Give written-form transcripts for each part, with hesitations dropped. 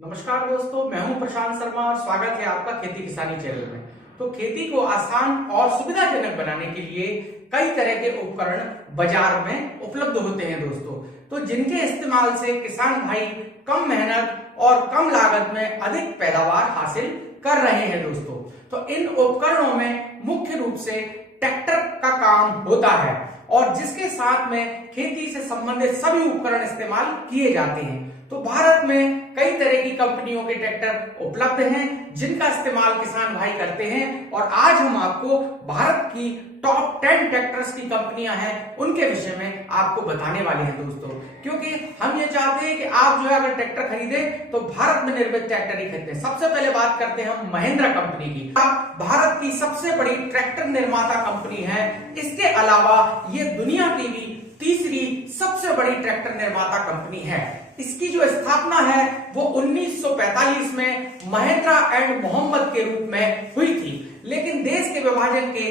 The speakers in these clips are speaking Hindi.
नमस्कार दोस्तों, मैं हूं प्रशांत शर्मा और स्वागत है आपका खेती किसानी चैनल में। तो खेती को आसान और सुविधाजनक बनाने के लिए कई तरह के उपकरण बाजार में उपलब्ध होते हैं दोस्तों। तो जिनके इस्तेमाल से किसान भाई कम मेहनत और कम लागत में अधिक पैदावार हासिल कर रहे हैं दोस्तों। तो इन उपकरणों में मुख्य रूप से ट्रैक्टर का काम होता है और जिसके साथ में खेती से संबंधित सभी उपकरण इस्तेमाल किए जाते हैं। तो भारत में कई तरह की कंपनियों के ट्रैक्टर उपलब्ध हैं जिनका इस्तेमाल किसान भाई करते हैं और आज हम आपको भारत की टॉप 10 ट्रैक्टर्स की कंपनियां हैं उनके विषय में आपको बताने वाले हैं दोस्तों। क्योंकि हम ये चाहते हैं कि आप जो है अगर ट्रैक्टर खरीदे तो भारत में निर्मित ट्रैक्टर ही खरीदें। सबसे पहले बात करते हैं हम महिंद्रा कंपनी की। भारत की सबसे बड़ी ट्रैक्टर निर्माता कंपनी है। इसके अलावा ये दुनिया की भी तीसरी सबसे बड़ी ट्रैक्टर निर्माता कंपनी है। इसकी जो स्थापना है वो 1945 में महिंद्रा एंड मोहम्मद के रूप में हुई थी, लेकिन देश के विभाजन के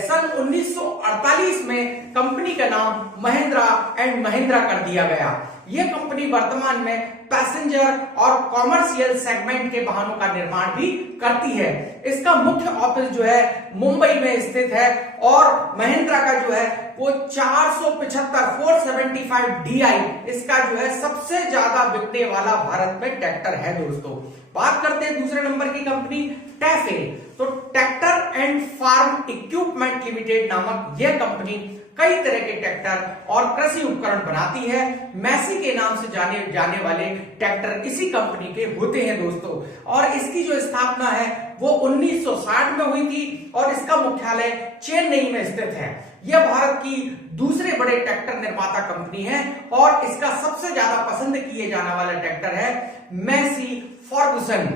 सन 1948 में कंपनी का नाम महिंद्रा एंड महिंद्रा कर दिया गया। यह कंपनी वर्तमान में पैसेंजर और कॉमर्शियल सेगमेंट के वाहनों का निर्माण भी करती है। इसका मुख्य ऑफिस जो है मुंबई में स्थित है और महिंद्रा का जो है वो 475 DI इसका जो है सबसे ज्यादा बिकने वाला भारत में ट्रैक्टर है दोस्तों। बात करते हैं दूसरे नंबर की कंपनी टैफे। तो tractor and farm equipment limited नामक यह कंपनी कई तरह के ट्रैक्टर और कृषि उपकरण बनाती है। मैसी के नाम से जाने वाले ट्रैक्टर इसी कंपनी के होते हैं दोस्तों। और इसकी जो स्थापना है वो 1960 में हुई थी और इसका मुख्यालय चेन्नई में स्थित है। यह भारत की दूसरे बड़े ट्रैक्टर निर्माता कंपनी है और इसका सबसे ज्यादा पसंद किए जाने वाला ट्रैक्टर है मैसी फर्गुसन।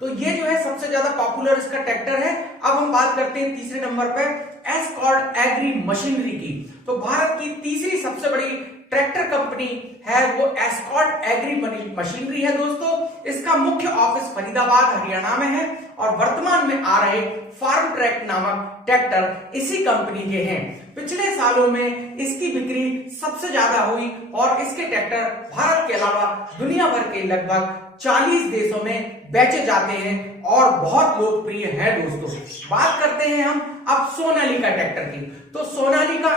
तो ये जो है सबसे ज्यादा पॉपुलर इसका ट्रैक्टर है। अब हम बात करते हैं तीसरे नंबर पर एस्कॉर्ट एग्री मशीनरी की। तो भारत की तीसरी सबसे बड़ी ट्रैक्टर कंपनी है वो एस्कॉर्ट एग्री मशीनरी है दोस्तों। इसका मुख्य ऑफिस फरीदाबाद हरियाणा में है और वर्तमान में आ रहे फार्म ट्रैक नामक ट्रैक्टर इसी कंपनी के हैं। पिछले सालों में इसकी बिक्री सबसे ज्यादा हुई और इसके ट्रैक्टर भारत के अलावा दुनिया भर के लगभग 40 देशों में बेचे जाते हैं और बहुत लोकप्रिय है दोस्तों। बात करते हैं हम अब सोनालिका ट्रैक्टर की। तो सोनालिका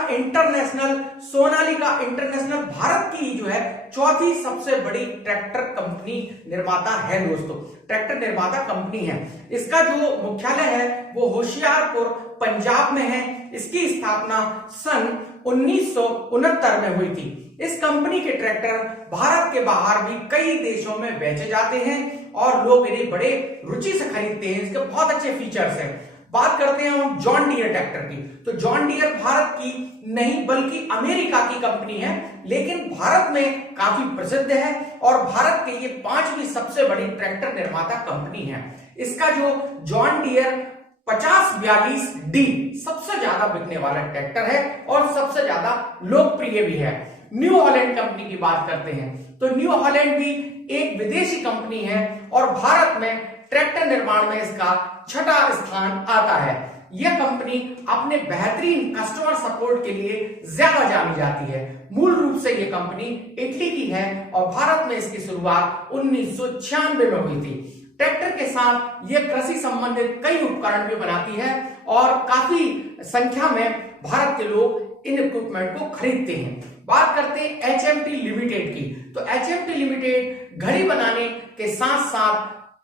इंटरनेशनल भारत की जो है चौथी सबसे बड़ी ट्रैक्टर कंपनी निर्माता है दोस्तों। ट्रैक्टर निर्माता कंपनी है। इसका जो मुख्यालय है वो होशियारपुर पंजाब में है। इसकी स्थापना सन 1969 में हुई थी। इस कंपनी के ट्रैक्टर भारत के बाहर भी कई देशों में बेचे जाते हैं और लोग इन्हें बड़े रुचि से खरीदते हैं। इसके बहुत अच्छे फीचर्स हैं। बात करते हैं हम जॉन डियर ट्रैक्टर की। तो जॉन डियर भारत की नहीं बल्कि अमेरिका की कंपनी है, लेकिन भारत में काफी प्रसिद्ध है और भारत के ये 5वीं सबसे बड़ी ट्रैक्टर निर्माता कंपनी है। इसका जो जॉन डियर 5042D सबसे ज्यादा बिकने वाला ट्रैक्टर है और सबसे ज्यादा लोकप्रिय भी है। न्यू हॉलैंड कंपनी की बात करते हैं। तो न्यू हॉलैंड भी एक विदेशी कंपनी है और भारत में ट्रैक्टर निर्माण में इसका 6ठा स्थान आता है। यह कंपनी अपने बेहतरीन कस्टमर सपोर्ट के लिए ज्यादा जानी जाती है। मूल रूप से यह कंपनी इटली की है और भारत में इसकी शुरुआत 1996 में हुई थी। ट्रैक्टर के साथ यह कृषि संबंधित कई उपकरण भी बनाती है और काफी संख्या में भारत के लोग इन इक्विपमेंट को खरीदते हैं। बात करते हैं HMT लिमिटेड की। तो HMT लिमिटेड घड़ी बनाने के साथ साथ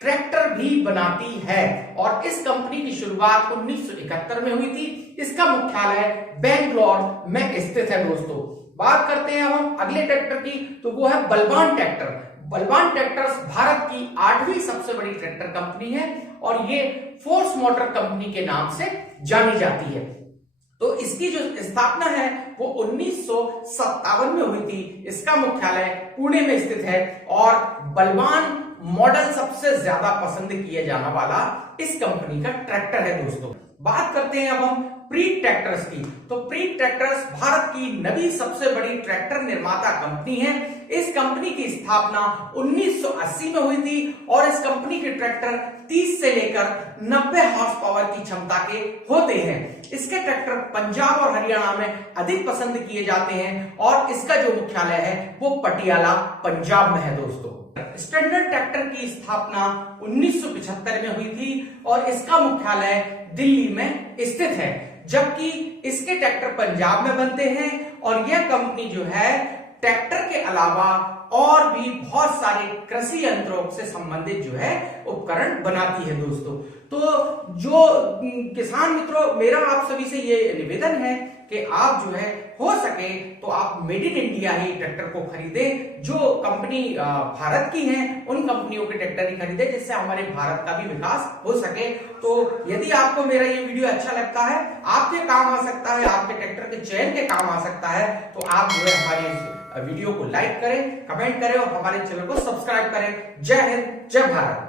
ट्रैक्टर भी बनाती है और इस कंपनी की शुरुआत 1971 में हुई थी। इसका मुख्यालय बेंगलोर में स्थित है दोस्तों। बात करते हैं हम अगले ट्रैक्टर की। तो वो है बलवान ट्रैक्टर। बलवान ट्रैक्टर्स भारत की 8वीं सबसे बड़ी ट्रैक्टर कंपनी है और ये फोर्स मोटर कंपनी के नाम से जानी जाती है। तो इसकी जो स्थापना है वो 1957 में हुई थी। इसका मुख्यालय पुणे में स्थित है और बलवान मॉडल सबसे ज्यादा पसंद किया जाने वाला इस कंपनी का ट्रैक्टर है दोस्तों। बात करते हैं अब हम प्रीत ट्रैक्टर्स की। तो प्रीत ट्रैक्टर्स भारत की 9वीं सबसे बड़ी ट्रैक्टर निर्माता कंपनी है। इस कंपनी की स्थापना 1980 में हुई थी और इस कंपनी के ट्रैक्टर 30 से लेकर 90 हॉर्स पावर की क्षमता के होते हैं। इसके ट्रैक्टर पंजाब और हरियाणा में अधिक पसंद किए जाते हैं और इसका जो मुख्यालय है वो पटियाला पंजाब में है दोस्तों। स्टैंडर्ड ट्रैक्टर की स्थापना 1975 में हुई थी और इसका मुख्यालय दिल्ली में स्थित है, जबकि इसके ट्रैक्टर पंजाब में बनते हैं और यह कंपनी जो है ट्रैक्टर के अलावा और भी बहुत सारे कृषि यंत्रों से संबंधित जो है उपकरण बनाती है दोस्तों। तो जो किसान मित्रों, मेरा आप सभी से ये निवेदन है कि आप जो है हो सके तो आप made in India he tractor को खरीदें। जो कंपनी भारत की हैं उन कंपनियों के ट्रैक्टर ही खरीदें, जिससे हमारे भारत का भी विकास हो सके। तो यदि आपको मेरा ये वीडियो अच्छा लगता है, आपके काम आ सकता है, आपके ट्रैक्टर के चयन के काम आ सकता है, तो आप जो है हमारे वीडियो को लाइक करें, कमेंट करें और हमारे चैनल को सब्सक्राइब करें। जय हिंद, जय भारत।